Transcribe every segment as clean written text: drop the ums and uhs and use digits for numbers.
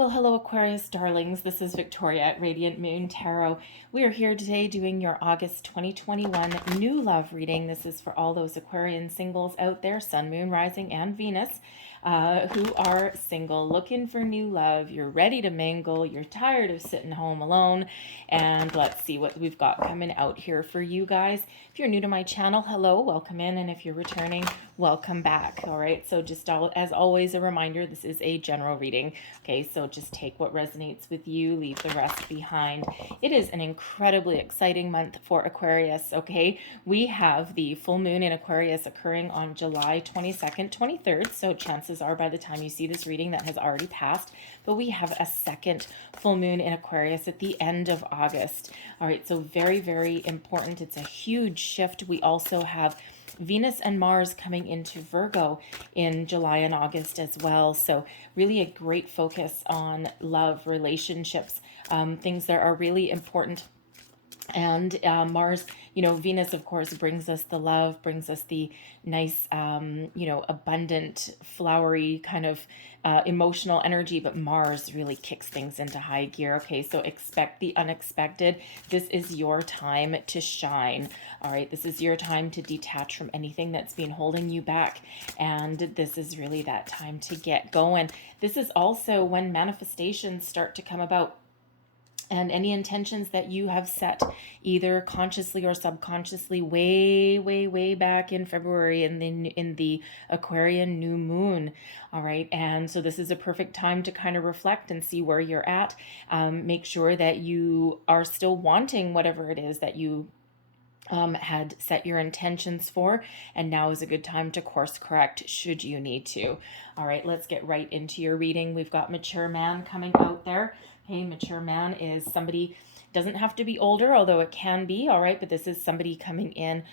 Well, hello, Aquarius darlings. This is Victoria at Radiant Moon Tarot. We are here today doing your August 2021 new love reading. This is for all those Aquarian singles out there, Sun, Moon, Rising, and Venus, who are single, looking for new love. You're ready to mingle. You're tired of sitting home alone. And let's see what we've got coming out here for you guys. If you're new to my channel, hello, welcome in. And if you're returning, welcome back. All right, so just as always, a reminder, this is a general reading. Okay, so just take what resonates with you, leave the rest behind. It is an incredibly exciting month for Aquarius. Okay, we have the full moon in Aquarius occurring on July 22nd, 23rd. So chances are by the time you see this reading, that has already passed. But we have a second full moon in Aquarius at the end of August. All right, so very, very important. It's a huge shift. We also have Venus and Mars coming into Virgo in July and August as well. So really a great focus on love, relationships, things that are really important. And Mars, Venus, of course, brings us the love, brings us the nice, abundant, flowery kind of emotional energy. But Mars really kicks things into high gear. Okay, so expect the unexpected. This is your time to shine. All right, this is your time to detach from anything that's been holding you back. And this is really that time to get going. This is also when manifestations start to come about. And any intentions that you have set, either consciously or subconsciously, way back in February in the Aquarian new moon. All right, and so this is a perfect time to kind of reflect and see where you're at. Make sure that you are still wanting whatever it is that you had set your intentions for, and now is a good time to course correct should you need to. All right, let's get right into your reading. We've got Mature Man coming out there. Okay, Mature Man is somebody, doesn't have to be older, although it can be, all right, but this is somebody coming in,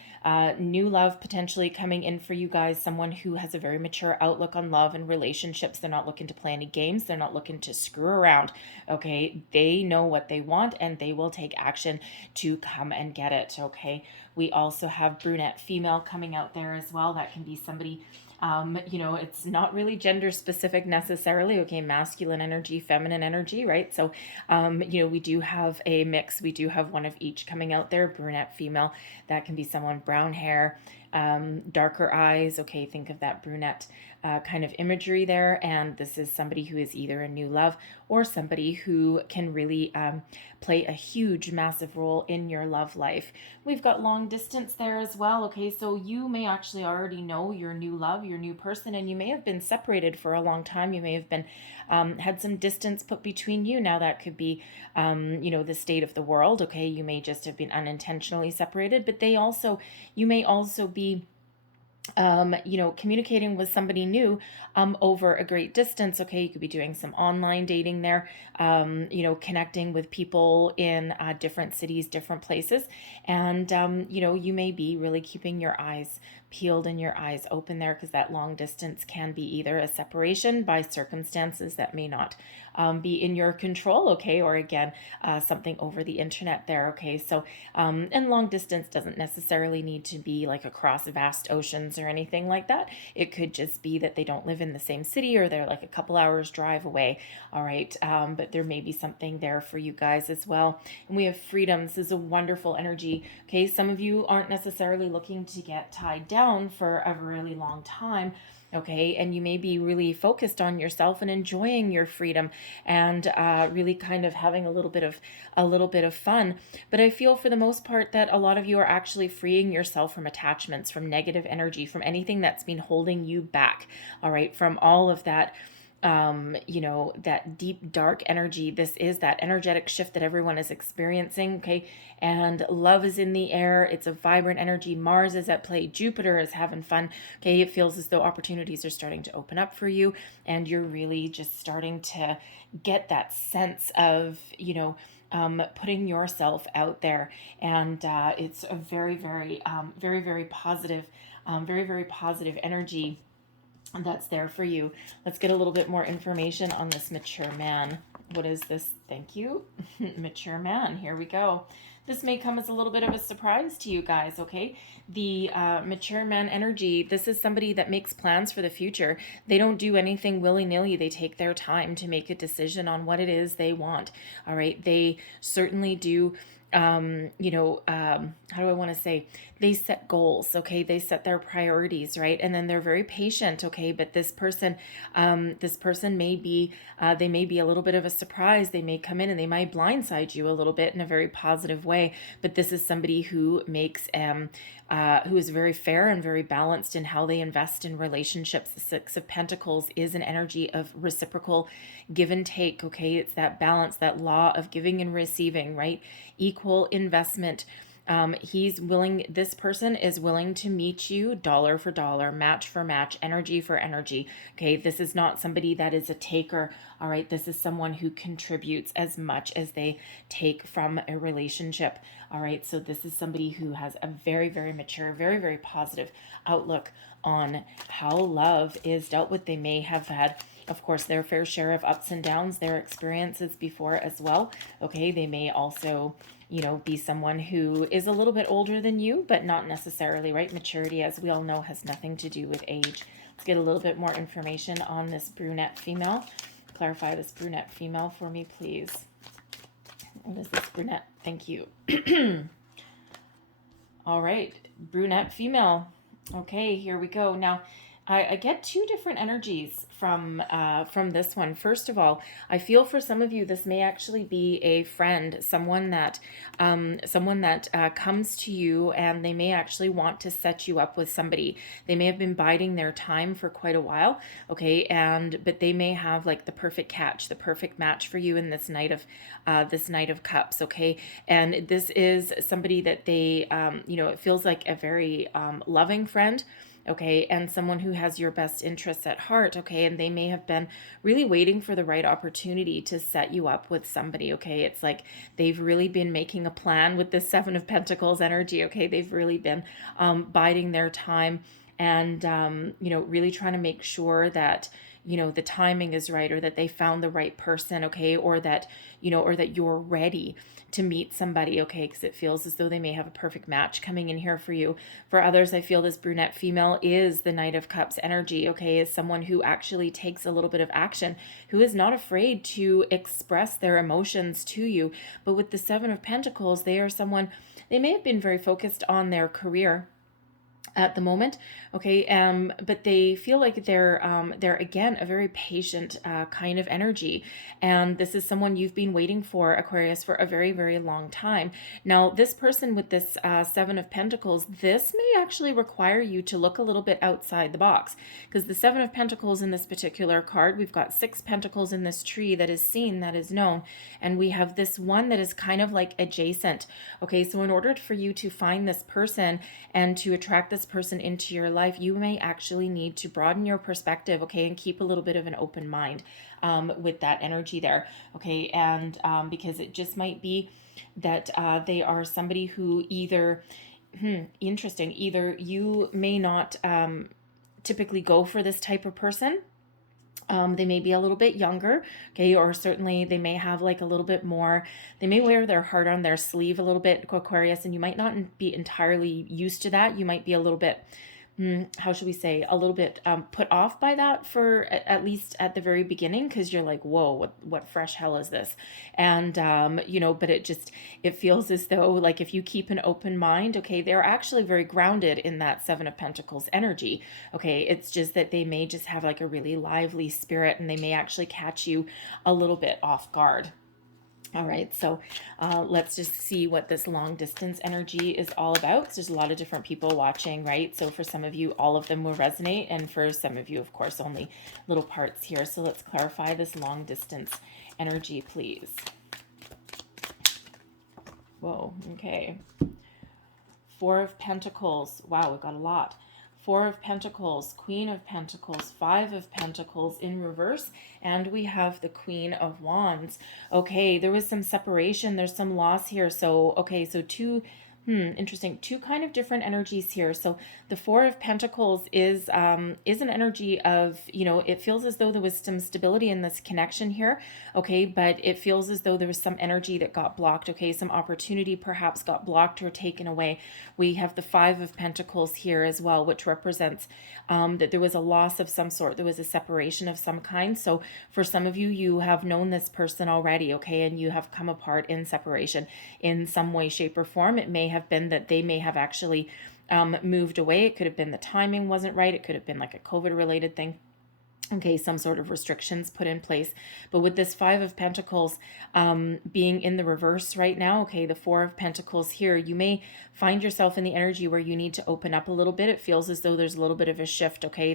new love potentially coming in for you guys, someone who has a very mature outlook on love and relationships. They're not looking to play any games. They're not looking to screw around, okay? They know what they want, and they will take action to come and get it, okay? We also have brunette female coming out there as well. That can be somebody, it's not really gender specific necessarily. Okay, masculine energy, feminine energy, right? So, we do have a mix. We do have one of each coming out there. Brunette female, that can be someone brown hair, darker eyes. Okay, think of that brunette kind of imagery there. And this is somebody who is either a new love or somebody who can really play a huge, massive role in your love life. We've got long distance there as well. Okay, so you may actually already know your new love, your new person, and you may have been separated for a long time. You may have been had some distance put between you. Now that could be, the state of the world. Okay, you may just have been unintentionally separated, but you may also be communicating with somebody new over a great distance. Okay, you could be doing some online dating there, connecting with people in different cities, different places. And, you may be really keeping your eyes peeled and your eyes open there, because that long distance can be either a separation by circumstances that may not be in your control, okay, or again, something over the internet there, okay. So, and long distance doesn't necessarily need to be like across vast oceans or anything like that. It could just be that they don't live in the same city, or they're like a couple hours drive away, all right. But there may be something there for you guys as well. And we have freedom. This is a wonderful energy, okay. Some of you aren't necessarily looking to get tied down for a really long time, okay, and you may be really focused on yourself and enjoying your freedom, and really kind of having a little bit of fun. But I feel for the most part that a lot of you are actually freeing yourself from attachments, from negative energy, from anything that's been holding you back, all right, from all of that that deep dark energy. This is that energetic shift that everyone is experiencing, okay? And love is in the air. It's a vibrant energy. Mars is at play. Jupiter is having fun, okay? It feels as though opportunities are starting to open up for you, and you're really just starting to get that sense of, putting yourself out there. And it's a very, very positive, very positive energy that's there for you. Let's get a little bit more information on this mature man. What is this? Thank you. Mature man. Here we go. This may come as a little bit of a surprise to you guys, okay? The mature man energy, this is somebody that makes plans for the future. They don't do anything willy-nilly. They take their time to make a decision on what it is they want, all right? They certainly do how do I want to say, they set goals, okay? They set their priorities, right? And then they're very patient, okay? But this person may be, they may be a little bit of a surprise. They may come in and they might blindside you a little bit in a very positive way. But this is somebody who makes, who is very fair and very balanced in how they invest in relationships. The Six of Pentacles is an energy of reciprocal give and take, okay? It's that balance, that law of giving and receiving, right? Equal investment. This person is willing to meet you dollar for dollar, match for match, energy for energy. Okay. This is not somebody that is a taker. All right. This is someone who contributes as much as they take from a relationship. All right. So this is somebody who has a very, very mature, very, very positive outlook on how love is dealt with. They may have had, of course, their fair share of ups and downs, their experiences before as well. Okay. They may also, be someone who is a little bit older than you, but not necessarily, right? Maturity, as we all know, has nothing to do with age. Let's get a little bit more information on this brunette female. Clarify this brunette female for me, please. What is this brunette? Thank you. All right, brunette female. Okay, here we go. Now, I get two different energies from this one. First of all, I feel for some of you this may actually be a friend, someone that comes to you, and they may actually want to set you up with somebody. They may have been biding their time for quite a while, okay, but they may have like the perfect catch, the perfect match for you in this Knight of Cups, okay. And this is somebody that they it feels like a very loving friend, okay, and someone who has your best interests at heart, okay, and they may have been really waiting for the right opportunity to set you up with somebody, okay. It's like they've really been making a plan with this Seven of Pentacles energy, okay. They've really been biding their time and, really trying to make sure that, the timing is right, or that they found the right person, okay, or that you're ready to meet somebody, okay, because it feels as though they may have a perfect match coming in here for you. For others, I feel this brunette female is the Knight of Cups energy, okay, is someone who actually takes a little bit of action, who is not afraid to express their emotions to you. But with the Seven of Pentacles, they may have been very focused on their career at the moment, okay, but they feel like they're again a very patient kind of energy, and this is someone you've been waiting for, Aquarius, for a very, very long time. Now, this person with this Seven of Pentacles, this may actually require you to look a little bit outside the box, because the Seven of Pentacles in this particular card, we've got 6 pentacles in this tree that is seen, that is known, and we have this one that is kind of like adjacent, okay. So in order for you to find this person and to attract this person into your life, you may actually need to broaden your perspective, okay, and keep a little bit of an open mind with that energy there, okay. And because it just might be that they are somebody who either you may not typically go for this type of person. They may be a little bit younger, okay, or certainly they may have like a little bit more, they may wear their heart on their sleeve a little bit, Aquarius, and you might not be entirely used to that. You might be a little bit, how should we say, a little bit put off by that for at least at the very beginning, because you're like, whoa, what fresh hell is this? And but it feels as though, like, if you keep an open mind, okay, they're actually very grounded in that Seven of Pentacles energy, okay. It's just that they may just have like a really lively spirit, and they may actually catch you a little bit off guard. All right, so let's just see what this long distance energy is all about. So there's a lot of different people watching, right? So for some of you, all of them will resonate. And for some of you, of course, only little parts here. So let's clarify this long distance energy, please. Whoa, okay. 4 of Pentacles. Wow, we've got a lot. 4 of Pentacles, Queen of Pentacles, 5 of Pentacles in reverse, and we have the Queen of Wands. Okay, there was some separation, there's some loss here. So, okay, so two Interesting. Two kind of different energies here. So the Four of Pentacles is an energy of, it feels as though there was some stability in this connection here, okay, but it feels as though there was some energy that got blocked, okay, some opportunity perhaps got blocked or taken away. We have the Five of Pentacles here as well, which represents that there was a loss of some sort, there was a separation of some kind. So for some of you, you have known this person already, okay, and you have come apart in separation in some way, shape, or form. It may have been that they may have actually moved away. It could have been the timing wasn't right. It could have been like a COVID related thing. Okay, some sort of restrictions put in place. But with this Five of Pentacles being in the reverse right now, okay, the Four of Pentacles here, you may find yourself in the energy where you need to open up a little bit. It feels as though there's a little bit of a shift, okay?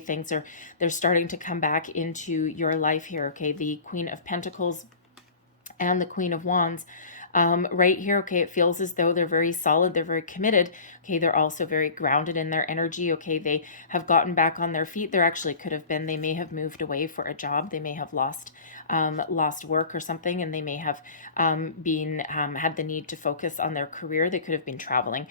They're starting to come back into your life here, okay? The Queen of Pentacles and the Queen of Wands. Right here, okay, it feels as though they're very solid, they're very committed, okay, they're also very grounded in their energy, okay, they have gotten back on their feet. There actually could have been, they may have moved away for a job, they may have lost work or something, and they may have had the need to focus on their career. They could have been traveling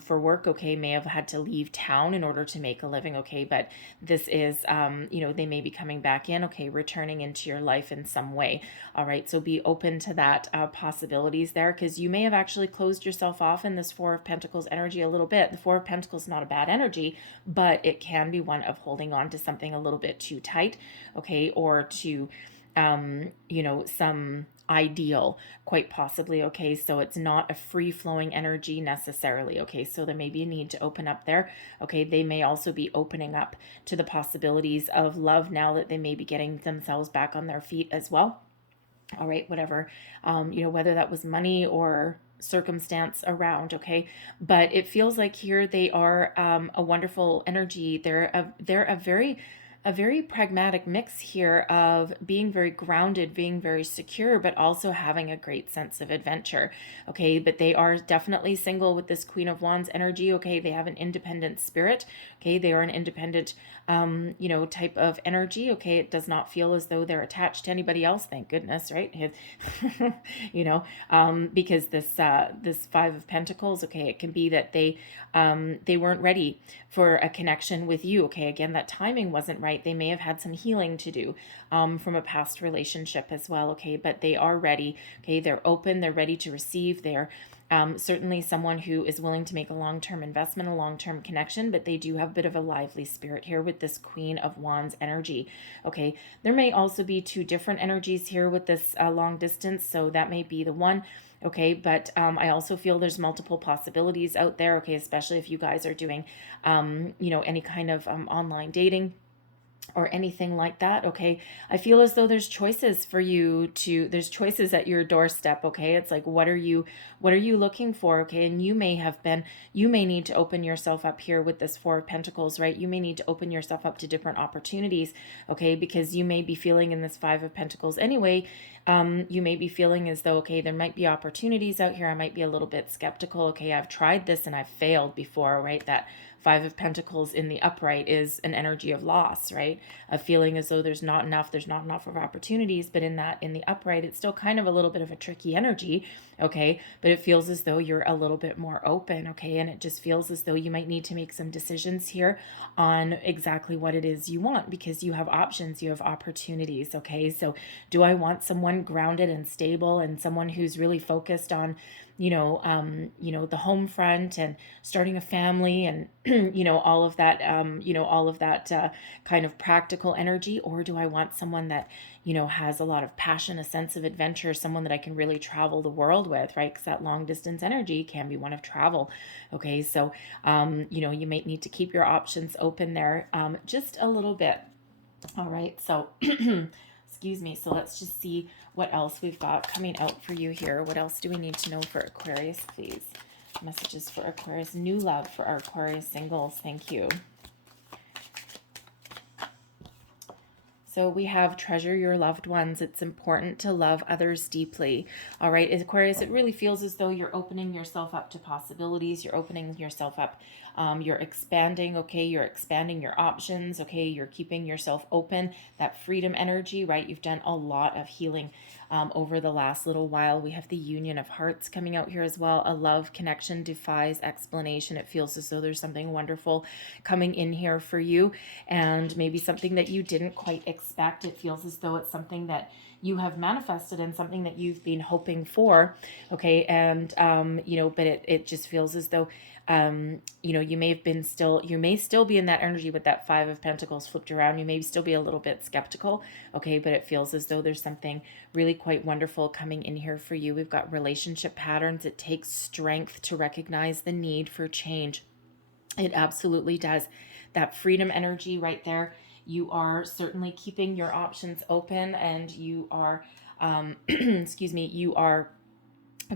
for work, okay, may have had to leave town in order to make a living, okay, but this is, they may be coming back in, okay, returning into your life in some way. All right, so be open to that possibilities there, because you may have actually closed yourself off in this Four of Pentacles energy a little bit. The Four of Pentacles is not a bad energy, but it can be one of holding on to something a little bit too tight, okay, or to some ideal, quite possibly, okay, so it's not a free-flowing energy necessarily, okay, so there may be a need to open up there, okay. They may also be opening up to the possibilities of love now that they may be getting themselves back on their feet as well. All right, whatever, whether that was money or circumstance around, okay, but it feels like here they are a wonderful energy. They're a very pragmatic mix here of being very grounded, being very secure, but also having a great sense of adventure, okay. But they are definitely single with this Queen of Wands energy, okay. They have an independent spirit, okay. They are an independent type of energy, okay. It does not feel as though they're attached to anybody else, thank goodness, right? Because this Five of Pentacles, okay, it can be that they weren't ready for a connection with you, okay. Again, that timing wasn't right. They may have had some healing to do from a past relationship as well, okay, but they are ready, okay. They're open, they're ready to receive. They're certainly someone who is willing to make a long-term investment, a long-term connection, but they do have a bit of a lively spirit here with this Queen of Wands energy, okay. There may also be two different energies here with this long distance, so that may be the one, okay, but I also feel there's multiple possibilities out there, okay, especially if you guys are doing any kind of online dating or anything like that, okay. I feel as though there's choices for you there's choices at your doorstep, okay. It's like, what are you looking for, okay. And you may need to open yourself up here with this Four of Pentacles, right? You may need to open yourself up to different opportunities, okay, because you may be feeling in this Five of Pentacles anyway, you may be feeling as though, okay, there might be opportunities out here. I might be a little bit skeptical, okay, I've tried this and I've failed before, right? That Five of Pentacles in the upright is an energy of loss, right? A feeling as though there's not enough of opportunities, but in the upright, it's still kind of a little bit of a tricky energy, okay? But it feels as though you're a little bit more open, okay? And it just feels as though you might need to make some decisions here on exactly what it is you want, because you have options, you have opportunities, okay? So do I want someone grounded and stable and someone who's really focused on the home front and starting a family and, all of that, kind of practical energy? Or do I want someone that, has a lot of passion, a sense of adventure, someone that I can really travel the world with, right? Because that long distance energy can be one of travel. Okay. So, you might need to keep your options open there, just a little bit. All right. So, excuse me. So let's just see what else we've got coming out for you here. What else do we need to know for Aquarius, please? Messages for Aquarius. New love for our Aquarius singles. Thank you. So we have treasure your loved ones. It's important to love others deeply. All right, Aquarius, it really feels as though you're opening yourself up to possibilities. You're opening yourself up. You're expanding, okay? You're expanding your options, okay? You're keeping yourself open. That freedom energy, right? You've done a lot of healing over the last little while. We have the Union of Hearts coming out here as well. A love connection defies explanation. It feels as though there's something wonderful coming in here for you, and maybe something that you didn't quite expect. It feels as though it's something that you have manifested and something that you've been hoping for, okay? And but it just feels as though you may have been still, you may still be in that energy with that Five of Pentacles flipped around. You may still be a little bit skeptical, okay? But it feels as though there's something really quite wonderful coming in here for you. We've got relationship patterns. It takes strength to recognize the need for change. It absolutely does. That freedom energy right there. You are certainly keeping your options open, and you are, excuse me, you are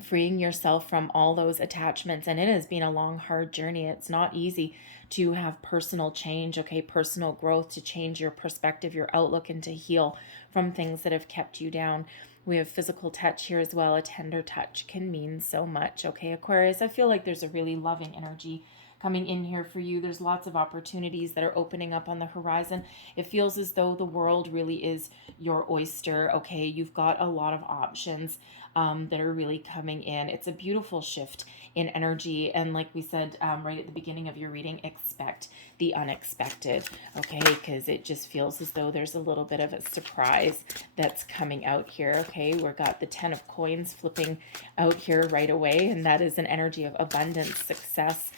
freeing yourself from all those attachments. And it has been a long, hard journey. It's not easy to have personal change, okay, personal growth, to change your perspective, your outlook, and to heal from things that have kept you down. We have physical touch here as well. A tender touch can mean so much, okay, Aquarius? I feel like there's a really loving energy coming in here for you. There's lots of opportunities that are opening up on the horizon. It feels as though the world really is your oyster, okay? You've got a lot of options that are really coming in. It's a beautiful shift in energy. And like we said right at the beginning of your reading, expect the unexpected, okay? Because it just feels as though there's a little bit of a surprise that's coming out here, okay? We've got the Ten of Coins flipping out here right away, and that is an energy of abundance, success,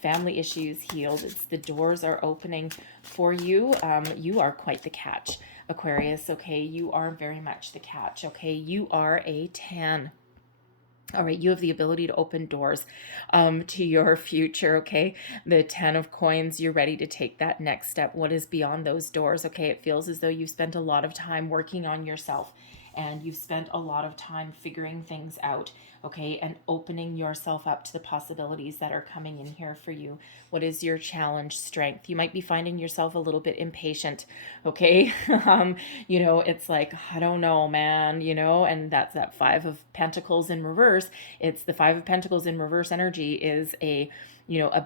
family issues healed. It's the doors are opening for you. You are quite the catch, Aquarius, okay? You are very much the catch, okay? You are a 10. All right, you have the ability to open doors to your future, okay? The 10 of Coins, you're ready to take that next step. What is beyond those doors, okay? It feels as though you've spent a lot of time working on yourself, and you've spent a lot of time figuring things out, okay, and opening yourself up to the possibilities that are coming in here for you. What is your challenge? Strength. You might be finding yourself a little bit impatient, okay? It's like, I don't know, man, and that's that Five of Pentacles in reverse. It's the Five of Pentacles in reverse energy is a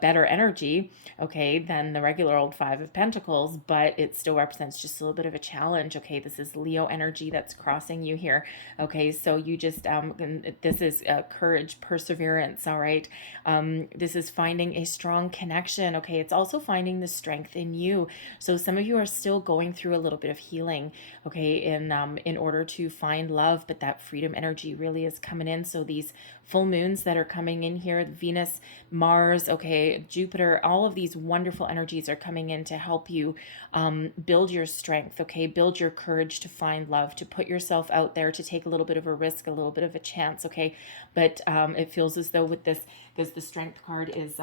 better energy, okay, than the regular old Five of Pentacles, but it still represents just a little bit of a challenge, okay? This is Leo energy that's crossing you here, okay? So you just, this is courage, perseverance, all right? This is finding a strong connection, okay? It's also finding the strength in you. So some of you are still going through a little bit of healing, okay, in order to find love, but that freedom energy really is coming in. So these full moons that are coming in here, Venus, Mars, okay, Jupiter, all of these wonderful energies are coming in to help you build your strength, okay, build your courage to find love, to put yourself out there, to take a little bit of a risk, a little bit of a chance, okay? But it feels as though with this, because the Strength card is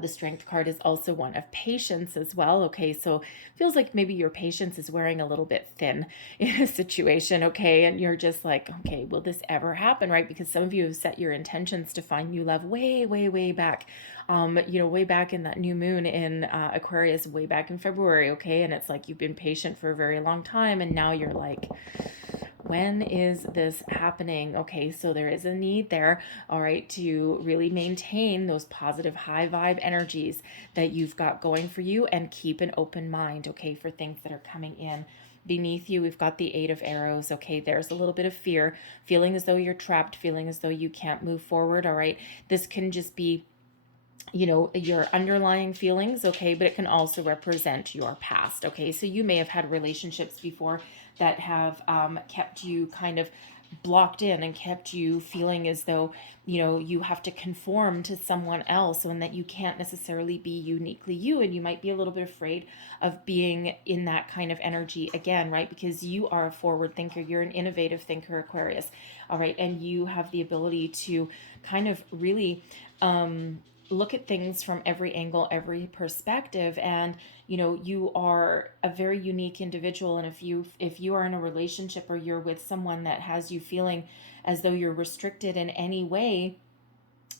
the Strength card is also one of patience as well, okay? So feels like maybe your patience is wearing a little bit thin in a situation, okay? And you're just like, okay, will this ever happen, right? Because some of you have set your intentions to find new love way, way, way back, way back in that new moon in Aquarius, way back in February, okay? And it's like you've been patient for a very long time, and now you're like, when is this happening? Okay, so there is a need there, all right, to really maintain those positive high vibe energies that you've got going for you, and keep an open mind, okay, for things that are coming in. Beneath you, we've got the Eight of Arrows, okay? There's a little bit of fear, feeling as though you're trapped, feeling as though you can't move forward, all right? This can just be your underlying feelings, okay, but it can also represent your past, okay? So you may have had relationships before that have kept you kind of blocked in and kept you feeling as though you have to conform to someone else, and that you can't necessarily be uniquely you, and you might be a little bit afraid of being in that kind of energy again, right? Because you are a forward thinker, you're an innovative thinker, Aquarius, all right? And you have the ability to kind of really look at things from every angle, every perspective, and you are a very unique individual. And if you are in a relationship, or you're with someone that has you feeling as though you're restricted in any way,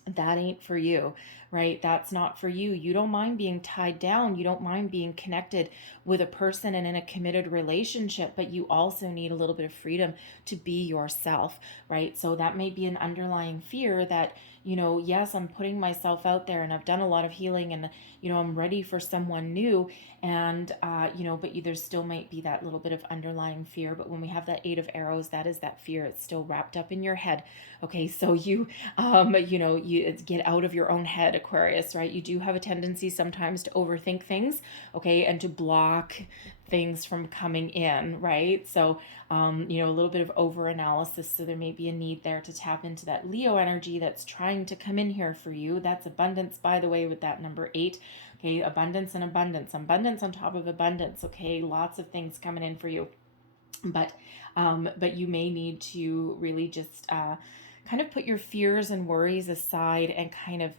that ain't for you, right? That's not for you. You don't mind being tied down. You don't mind being connected with a person and in a committed relationship, but you also need a little bit of freedom to be yourself, right? So that may be an underlying fear that, yes, I'm putting myself out there and I've done a lot of healing and, I'm ready for someone new. And, but there still might be that little bit of underlying fear. But when we have that Eight of Arrows, that is that fear. It's still wrapped up in your head. Okay, so you get out of your own head, Aquarius, right? You do have a tendency sometimes to overthink things, okay, and to block things from coming in, right? So, a little bit of over analysis. So there may be a need there to tap into that Leo energy that's trying to come in here for you. That's abundance, by the way, with that number 8. Okay, abundance and abundance, abundance on top of abundance. Okay, lots of things coming in for you, but you may need to really just kind of put your fears and worries aside and kind of,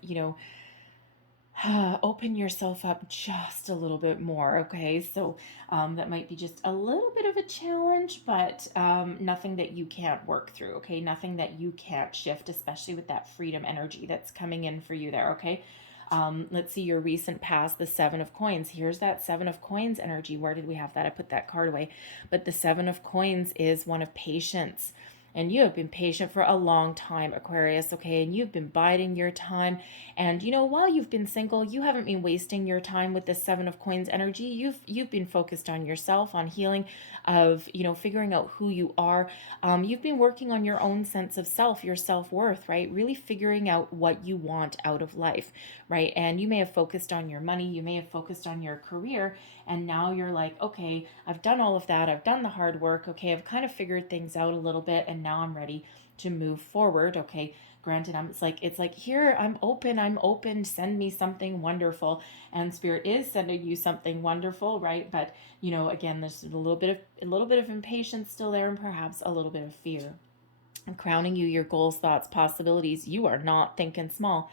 open yourself up just a little bit more. Okay, so that might be just a little bit of a challenge, but nothing that you can't work through. Okay, nothing that you can't shift, especially with that freedom energy that's coming in for you there. Okay. Let's see your recent past, the Seven of Coins. Here's that Seven of Coins energy. Where did we have that? I put that card away. But the Seven of Coins is one of patience. And you have been patient for a long time, Aquarius, okay? And you've been biding your time. And while you've been single, you haven't been wasting your time with the Seven of Coins energy. You've been focused on yourself, on healing, of figuring out who you are. You've been working on your own sense of self, your self-worth, right? Really figuring out what you want out of life, right? And you may have focused on your money, you may have focused on your career, and now you're like, okay, I've done all of that, I've done the hard work, okay, I've kind of figured things out a little bit, and now I'm ready to move forward. Okay, granted, it's like here, I'm open, send me something wonderful. And Spirit is sending you something wonderful, right? But again, there's a little bit of impatience still there, and perhaps a little bit of fear. I'm crowning you your goals, thoughts, possibilities. You are not thinking small.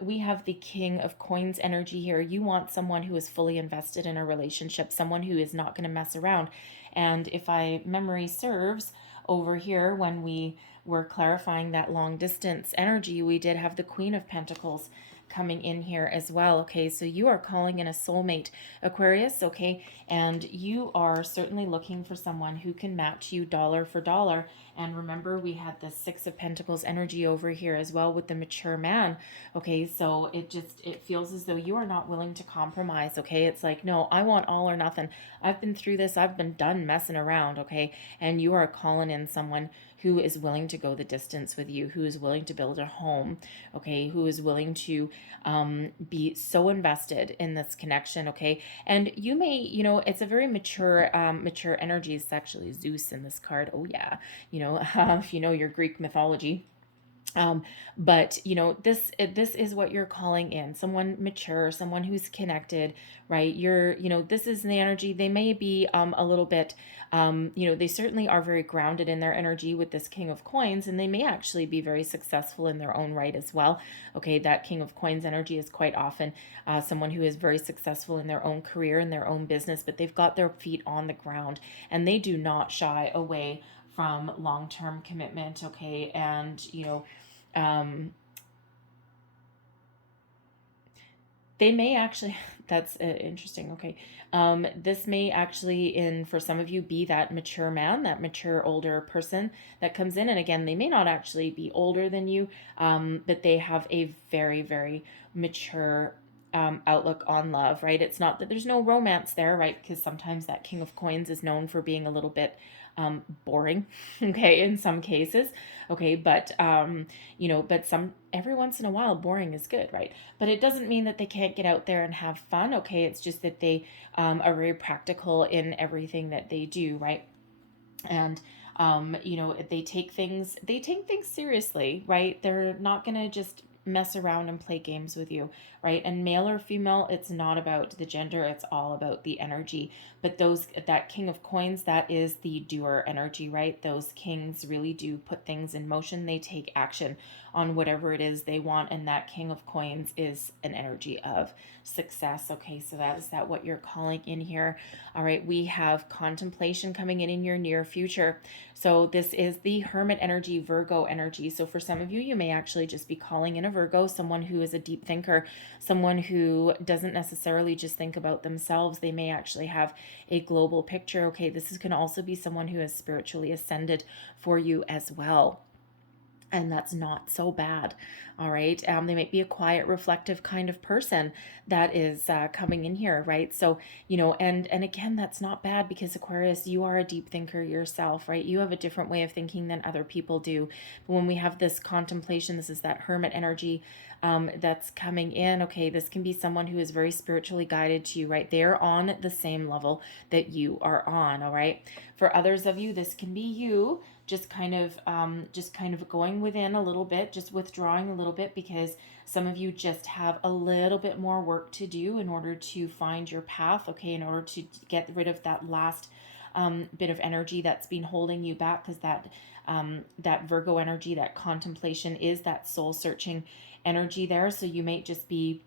We have the King of Coins energy here. You want someone who is fully invested in a relationship, someone who is not going to mess around. And if memory serves, over here when we were clarifying that long distance energy, we did have the Queen of Pentacles coming in here as well. Okay, so you are calling in a soulmate, Aquarius, okay, and you are certainly looking for someone who can match you dollar for dollar. And remember, we had the Six of Pentacles energy over here as well with the mature man. Okay, so it feels as though you are not willing to compromise. Okay, it's like, no, I want all or nothing. I've been through this, I've been done messing around. Okay, and you are calling in someone who is willing to go the distance with you, who is willing to build a home, okay, who is willing to be so invested in this connection, okay. And you may, it's a very mature energy. It's actually Zeus in this card. Oh yeah, if you know your Greek mythology. But this is what you're calling in, someone mature, someone who's connected, right? This is the energy. They may be a little bit, they certainly are very grounded in their energy with this King of Coins, and they may actually be very successful in their own right as well. Okay, that King of Coins energy is quite often someone who is very successful in their own career, in their own business, but they've got their feet on the ground and they do not shy away from long-term commitment, okay. And they may actually, that's interesting, okay. This may actually, for some of you, be that mature man, that mature older person that comes in. And again, they may not actually be older than you, but they have a very, very mature outlook on love, right? It's not that there's no romance there, right? Because sometimes that King of Coins is known for being a little bit boring, okay, in some cases, okay, but every once in a while, boring is good, right? But it doesn't mean that they can't get out there and have fun, okay? It's just that they are very practical in everything that they do, right? And they take things seriously, right? They're not gonna just mess around and play games with you, right? And male or female, it's not about the gender, it's all about the energy. But that King of Coins, that is the doer energy, right? Those kings really do put things in motion. They take action on whatever it is they want, and that King of Coins is an energy of success. Okay, so is that what you're calling in here? All right, we have contemplation coming in your near future. So this is the Hermit energy, Virgo energy. So for some of you, you may actually just be calling in a Virgo, someone who is a deep thinker, someone who doesn't necessarily just think about themselves. They may actually have a global picture. Okay, this can also be someone who has spiritually ascended for you as well. And that's not so bad. All right. They might be a quiet, reflective kind of person that is coming in here, right? So, and again, that's not bad, because Aquarius, you are a deep thinker yourself, right? You have a different way of thinking than other people do. But when we have this contemplation, this is that Hermit energy that's coming in. Okay, this can be someone who is very spiritually guided to you, right? They're on the same level that you are on. All right. For others of you, this can be you just kind of going within a little bit, just withdrawing a little bit, because some of you just have a little bit more work to do in order to find your path, okay, in order to get rid of that last bit of energy that's been holding you back, because that Virgo energy, that contemplation, is that soul searching energy there. So you might just be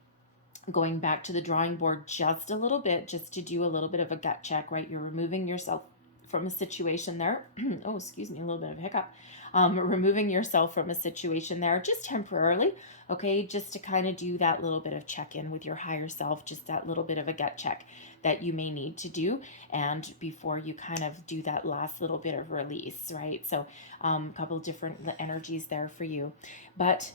going back to the drawing board just a little bit, just to do a little bit of a gut check, right? You're removing yourself from a situation there. Oh, excuse me, a little bit of a hiccup. Removing yourself from a situation there just temporarily, okay? Just to kind of do that little bit of check-in with your higher self, just that little bit of a gut check that you may need to do, and before you kind of do that last little bit of release, right? So a couple different energies there for you. But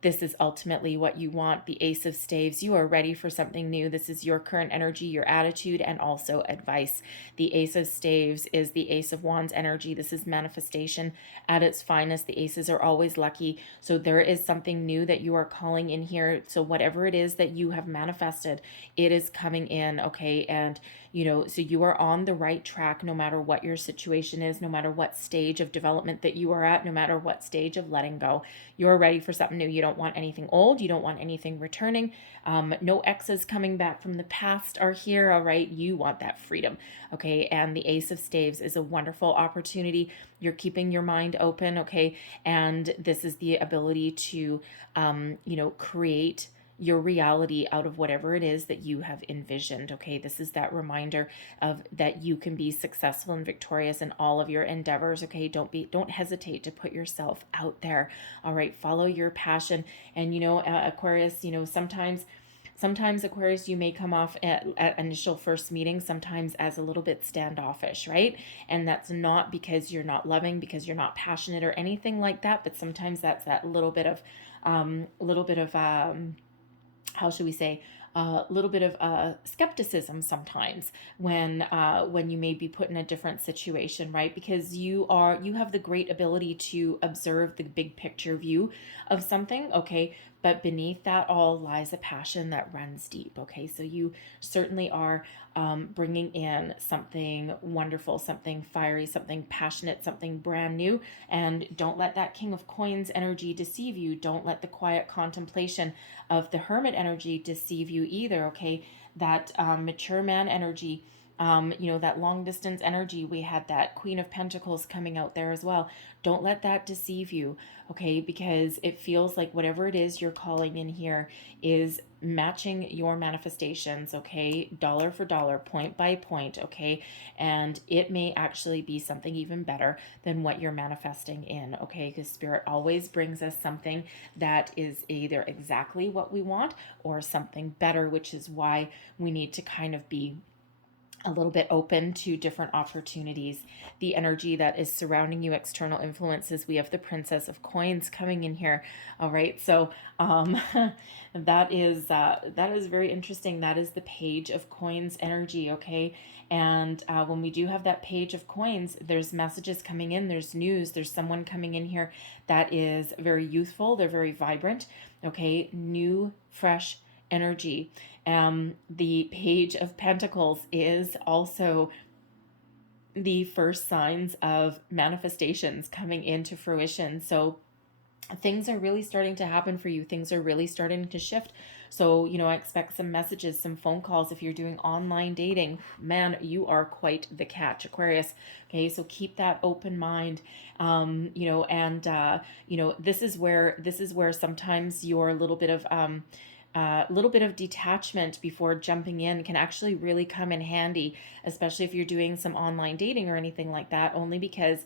this is ultimately what you want, the Ace of Staves. You are ready for something new. This is your current energy, your attitude, and also advice. The Ace of Staves is the Ace of Wands energy. This is manifestation at its finest. The aces are always lucky. So there is something new that you are calling in here. So whatever it is that you have manifested, it is coming in, okay? And so you are on the right track, no matter what your situation is, no matter what stage of development that you are at, no matter what stage of letting go. You're ready for something new. You don't want anything old. You don't want anything returning. No exes coming back from the past are here, all right? You want that freedom, okay? And the Ace of Staves is a wonderful opportunity. You're keeping your mind open, okay? And this is the ability to, create your reality out of whatever it is that you have envisioned, okay? This is that reminder of that you can be successful and victorious in all of your endeavors, okay? Don't hesitate to put yourself out there, all right? Follow your passion. And Aquarius, sometimes Aquarius, you may come off at initial first meeting sometimes as a little bit standoffish, right? And that's not because you're not loving, because you're not passionate or anything like that, but sometimes that's that little bit of how should we say, a little bit of skepticism sometimes when you may be put in a different situation, right? Because you have the great ability to observe the big picture view of something, okay? But beneath that all lies a passion that runs deep, okay? So you certainly are bringing in something wonderful, something fiery, something passionate, something brand new. And don't let that King of Coins energy deceive you. Don't let the quiet contemplation of the Hermit energy deceive you either, okay? That mature man energy, that long distance energy, we had that Queen of Pentacles coming out there as well. Don't let that deceive you, okay? Because it feels like whatever it is you're calling in here is matching your manifestations, okay? Dollar for dollar, point by point, okay? And it may actually be something even better than what you're manifesting in, okay? Because Spirit always brings us something that is either exactly what we want or something better, which is why we need to kind of be a little bit open to different opportunities. The energy that is surrounding you, external influences, we have the Princess of Coins coming in here. All right, so that is very interesting. That is the Page of Coins energy, okay? And when we do have that Page of Coins, there's messages coming in, there's news, there's someone coming in here that is very youthful, they're very vibrant, okay? New, fresh energy. The Page of Pentacles is also the first signs of manifestations coming into fruition. So things are really starting to happen for you. Things are really starting to shift. So, I expect some messages, some phone calls. If you're doing online dating, man, you are quite the catch, Aquarius. Okay, so keep that open mind. This is where sometimes you're a little bit of little bit of detachment before jumping in can actually really come in handy, especially if you're doing some online dating or anything like that, only because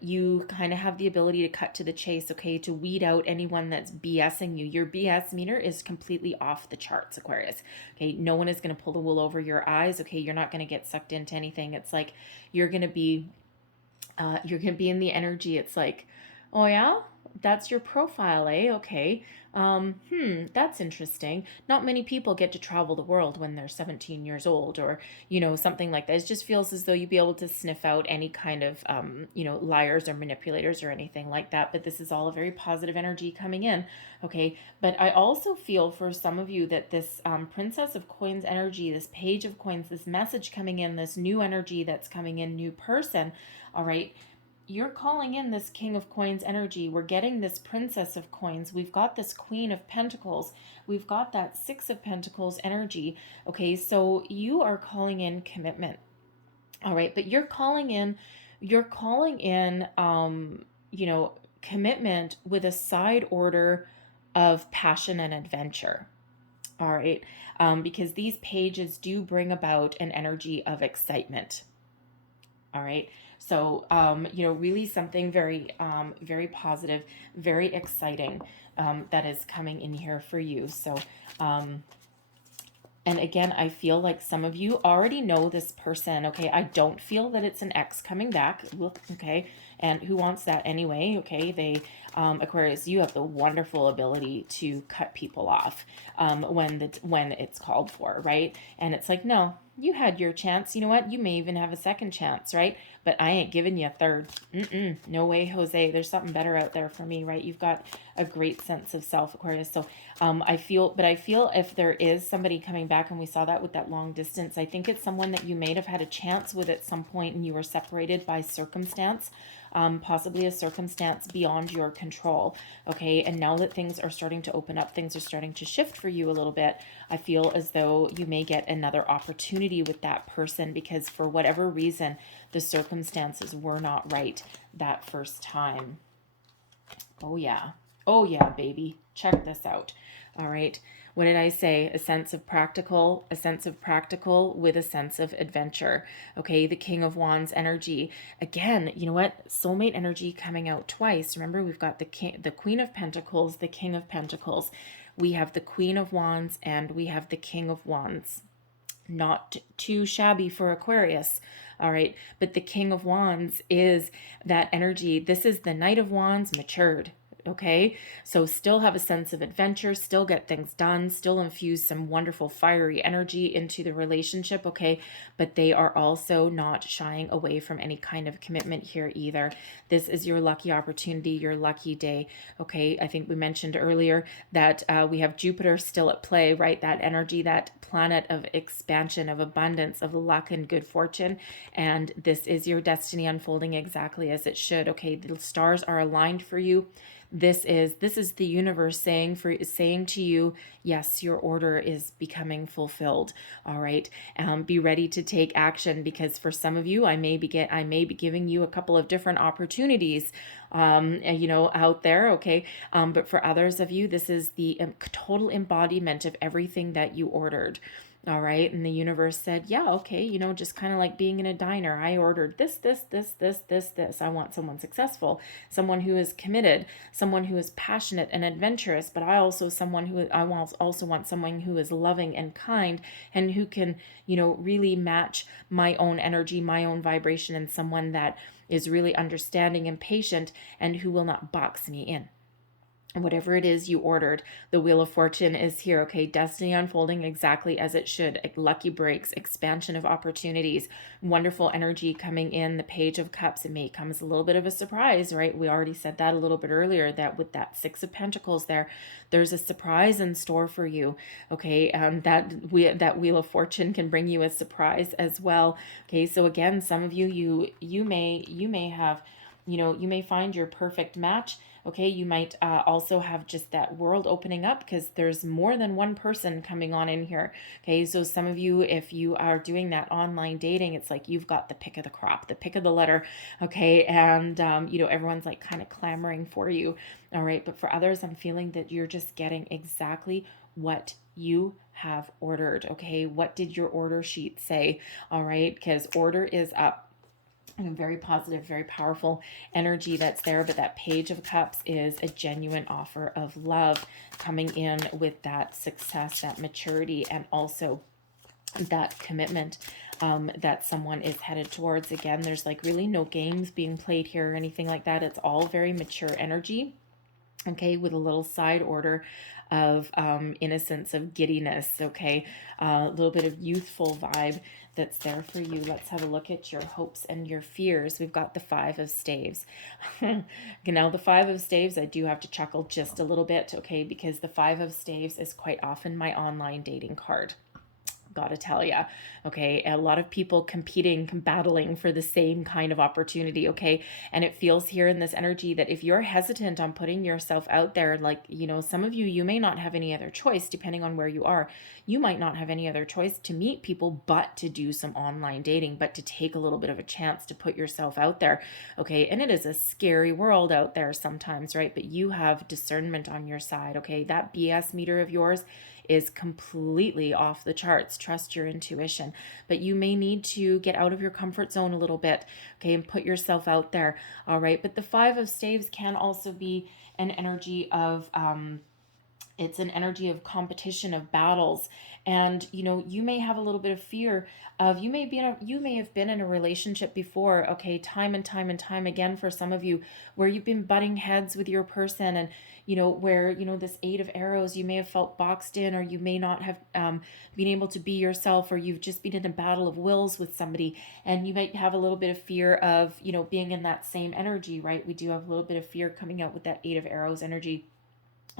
you kind of have the ability to cut to the chase, okay, to weed out anyone that's BSing you. Your BS meter is completely off the charts, Aquarius. Okay, no one is going to pull the wool over your eyes. Okay, you're not going to get sucked into anything. It's like you're going to be in the energy. It's like, oh yeah, that's your profile, eh? Okay. That's interesting. Not many people get to travel the world when they're 17 years old, or, something like that. It just feels as though you'd be able to sniff out any kind of, liars or manipulators or anything like that. But this is all a very positive energy coming in. Okay. But I also feel for some of you that this Princess of Coins energy, this Page of Coins, this message coming in, this new energy that's coming in, new person, all right, you're calling in this King of Coins energy. We're getting this Princess of Coins. We've got this Queen of Pentacles. We've got that Six of Pentacles energy. Okay, so you are calling in commitment. All right, but you're calling in, commitment with a side order of passion and adventure. All right, because these pages do bring about an energy of excitement. All right. So, really something very, very positive, very exciting that is coming in here for you. So, and again, I feel like some of you already know this person. Okay. I don't feel that it's an ex coming back. Okay. And who wants that anyway? Okay. Aquarius, you have the wonderful ability to cut people off when it's called for, right? And it's like, no, you had your chance. You know what? You may even have a second chance, right? But I ain't giving you a third. No way, Jose. There's something better out there for me, right? You've got a great sense of self, Aquarius. So I feel if there is somebody coming back, and we saw that with that long distance, I think it's someone that you may have had a chance with at some point and you were separated by circumstance. Possibly a circumstance beyond your control. Okay. And now that things are starting to open up, things are starting to shift for you a little bit. I feel as though you may get another opportunity with that person because for whatever reason, the circumstances were not right that first time. Oh yeah. Oh yeah, baby. Check this out. All right. What did I say? A sense of practical with a sense of adventure. Okay, the King of Wands energy. Again, you know what? Soulmate energy coming out twice. Remember, we've got the Queen of Pentacles, the King of Pentacles. We have the Queen of Wands and we have the King of Wands. Not too shabby for Aquarius. All right, but the King of Wands is that energy. This is the Knight of Wands matured. Okay, so still have a sense of adventure, still get things done, still infuse some wonderful fiery energy into the relationship. Okay, but they are also not shying away from any kind of commitment here either. This is your lucky opportunity, your lucky day. Okay, I think we mentioned earlier that we have Jupiter still at play, right? That energy, that planet of expansion, of abundance, of luck and good fortune. And this is your destiny unfolding exactly as it should. Okay, the stars are aligned for you. This is the universe saying to you, yes, your order is becoming fulfilled. All right. Be ready to take action because for some of you, I may be giving you a couple of different opportunities, out there. Okay. But for others of you, this is the total embodiment of everything that you ordered. All right. And the universe said, yeah, okay, just kind of like being in a diner. I ordered this. I want someone successful, someone who is committed, someone who is passionate and adventurous, but I also want someone who is loving and kind and who can, really match my own energy, my own vibration, and someone that is really understanding and patient and who will not box me in. Whatever it is you ordered, the Wheel of Fortune is here. Okay, destiny unfolding exactly as it should. Lucky breaks, expansion of opportunities, wonderful energy coming in. The Page of Cups, it may come as a little bit of a surprise, right? We already said that a little bit earlier, that with that Six of Pentacles there's a surprise in store for you. Okay, that Wheel of Fortune can bring you a surprise as well. Okay, so again, some of you may have, you may find your perfect match. Okay, you might also have just that world opening up because there's more than one person coming on in here. Okay, so some of you, if you are doing that online dating, it's like you've got the pick of the crop, the pick of the litter. Okay, and everyone's like kind of clamoring for you. All right, but for others, I'm feeling that you're just getting exactly what you have ordered. Okay, what did your order sheet say? All right, because order is up. Very positive, very powerful energy that's there. But that Page of Cups is a genuine offer of love coming in with that success, that maturity, and also that commitment that someone is headed towards. Again, there's like really no games being played here or anything like that. It's all very mature energy. Okay, with a little side order of innocence, of giddiness. Okay, a little bit of youthful vibe that's there for you. Let's have a look at your hopes and your fears. We've got the Five of Staves. Now, the Five of Staves, I do have to chuckle just a little bit, okay, because the Five of Staves is quite often my online dating card. Gotta tell ya, okay, a lot of people competing, battling for the same kind of opportunity, okay, and it feels here in this energy that if you're hesitant on putting yourself out there, like, you know, some of you may not have any other choice depending on where you are. You might not have any other choice to meet people but to do some online dating, but to take a little bit of a chance to put yourself out there, okay, and it is a scary world out there sometimes, right? But you have discernment on your side, okay? That BS meter of yours is completely off the charts. Trust your intuition. But you may need to get out of your comfort zone a little bit, okay, and put yourself out there, all right? But the Five of Staves can also be an energy of it's an energy of competition, of battles, and you know, you may have a little bit of fear of, you may have been in a relationship before, okay, time and time and time again for some of you, where you've been butting heads with your person, and you know, where, you know, this Eight of Arrows, you may have felt boxed in, or you may not have been able to be yourself, or you've just been in a battle of wills with somebody, and you might have a little bit of fear of, you know, being in that same energy, right? We do have a little bit of fear coming out with that Eight of Arrows energy.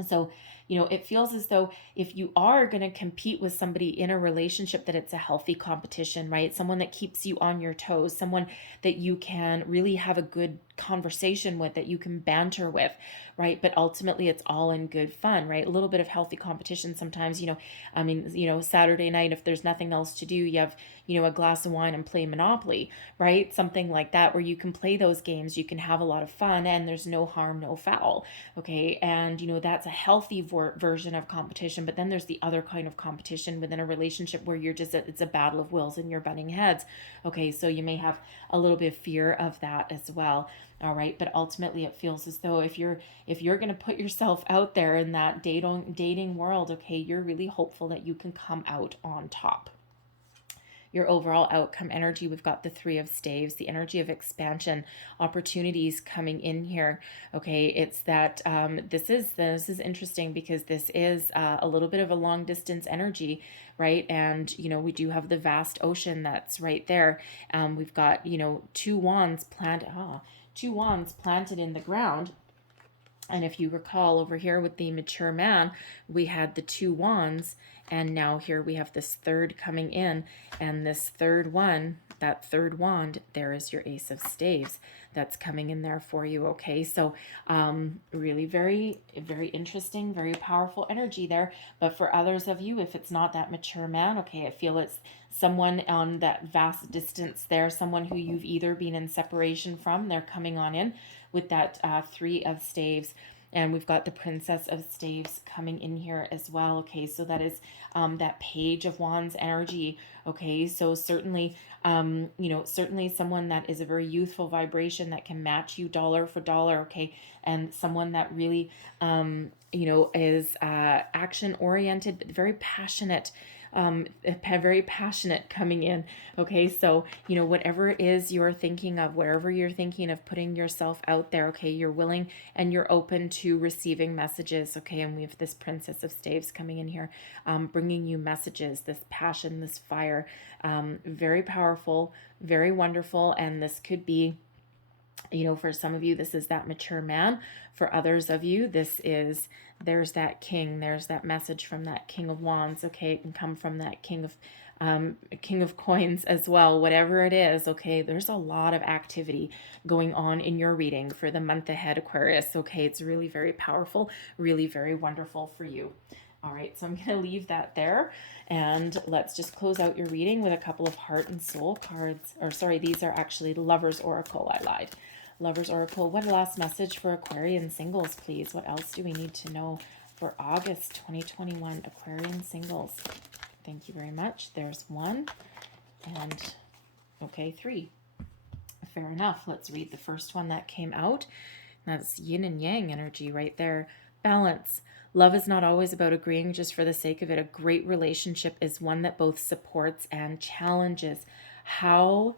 So, you know, it feels as though if you are going to compete with somebody in a relationship, that it's a healthy competition, right? Someone that keeps you on your toes, someone that you can really have a good conversation with, that you can banter with, right? But ultimately it's all in good fun, right? A little bit of healthy competition sometimes, you know, I mean, you know, Saturday night, if there's nothing else to do, you have, you know, a glass of wine and play Monopoly, right? Something like that, where you can play those games, you can have a lot of fun, and there's no harm, no foul, okay? And, you know, that's a healthy version of competition. But then there's the other kind of competition within a relationship where you're just, it's a battle of wills and you're butting heads, okay? So you may have a little bit of fear of that as well. All right, but ultimately it feels as though if you're going to put yourself out there in that dating world, okay, you're really hopeful that you can come out on top. Your overall outcome energy, we've got the Three of Staves, the energy of expansion, opportunities coming in here. Okay, it's that this is interesting, because this is a little bit of a long distance energy, right? And you know, we do have the vast ocean that's right there. We've got, you know, two wands planted in the ground. And if you recall, over here with the mature man, we had the two wands, and now here we have this third coming in, and this third one, that third wand, there is your Ace of Staves that's coming in there for you, okay? So really very, very interesting, very powerful energy there. But for others of you, if it's not that mature man, okay, I feel it's someone on that vast distance there, someone who you've either been in separation from, they're coming on in with that Three of Staves. And we've got the Princess of Staves coming in here as well. Okay, so that is that Page of Wands energy. Okay, so certainly, you know, certainly someone that is a very youthful vibration that can match you dollar for dollar. Okay, and someone that really, you know, is action oriented, but very passionate. Very passionate coming in. Okay, so you know, whatever it is you're thinking of, wherever you're thinking of putting yourself out there, okay, you're willing and you're open to receiving messages. Okay, and we have this Princess of Staves coming in here, bringing you messages, this passion, this fire, very powerful, very wonderful. And this could be, you know, for some of you, this is that mature man. For others of you, this is, there's that king, there's that message from that King of Wands. Okay, it can come from that King of Coins as well, whatever it is. Okay, there's a lot of activity going on in your reading for the month ahead, Aquarius. Okay, it's really very powerful, really very wonderful for you. All right, so I'm going to leave that there, and let's just close out your reading with a couple of heart and soul cards. Or sorry, these are actually Lover's Oracle. I lied. Lover's Oracle. What last message for Aquarian singles, please? What else do we need to know for August 2021 Aquarian singles. Thank you very much. There's 1 and, okay, 3. Fair enough. Let's read the first one that came out. That's yin and yang energy right there. Balance. Love is not always about agreeing just for the sake of it. A great relationship is one that both supports and challenges. How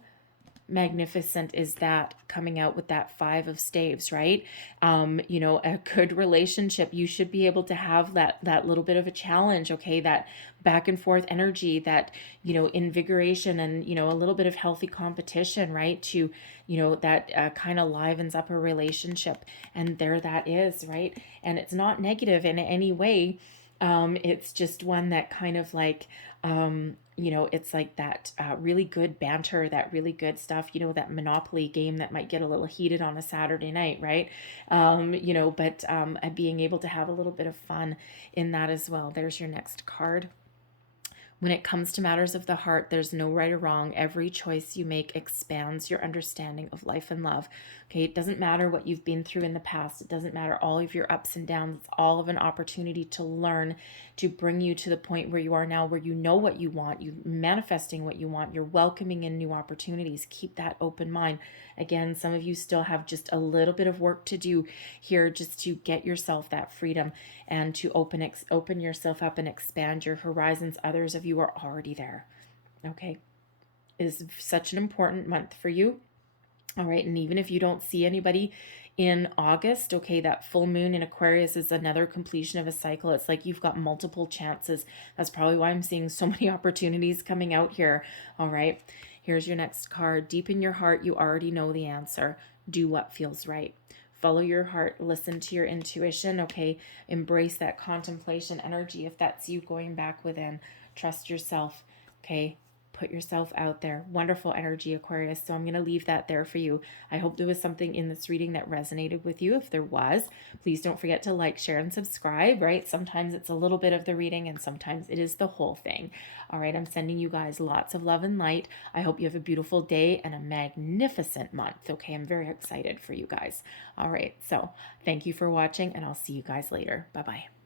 magnificent is that, coming out with that 5 of staves, right? You know, a good relationship, you should be able to have that little bit of a challenge, okay, that back and forth energy, that, you know, invigoration, and, you know, a little bit of healthy competition, right, to, you know, that kind of livens up a relationship. And there that is, right? And it's not negative in any way. It's just one that kind of like, you know, it's like that really good banter, that really good stuff, you know, that Monopoly game that might get a little heated on a Saturday night, right? You know, but being able to have a little bit of fun in that as well. There's your next card. When it comes to matters of the heart, there's no right or wrong. Every choice you make expands your understanding of life and love. Okay, it doesn't matter what you've been through in the past. It doesn't matter all of your ups and downs. It's all of an opportunity to learn, to bring you to the point where you are now, where you know what you want, you're manifesting what you want, you're welcoming in new opportunities. Keep that open mind. Again, some of you still have just a little bit of work to do here, just to get yourself that freedom and to open yourself up and expand your horizons. Others of you are already there. Okay, it is such an important month for you. All right, and even if you don't see anybody in August, okay, that full moon in Aquarius is another completion of a cycle. It's like you've got multiple chances. That's probably why I'm seeing so many opportunities coming out here. All right, here's your next card. Deep in your heart, you already know the answer. Do what feels right. Follow your heart, listen to your intuition, okay? Embrace that contemplation energy if that's you going back within. Trust yourself, okay? Put yourself out there. Wonderful energy, Aquarius. So I'm going to leave that there for you. I hope there was something in this reading that resonated with you. If there was, please don't forget to like, share, and subscribe, right? Sometimes it's a little bit of the reading and sometimes it is the whole thing. All right, I'm sending you guys lots of love and light. I hope you have a beautiful day and a magnificent month, okay? I'm very excited for you guys. All right, so thank you for watching and I'll see you guys later. Bye-bye.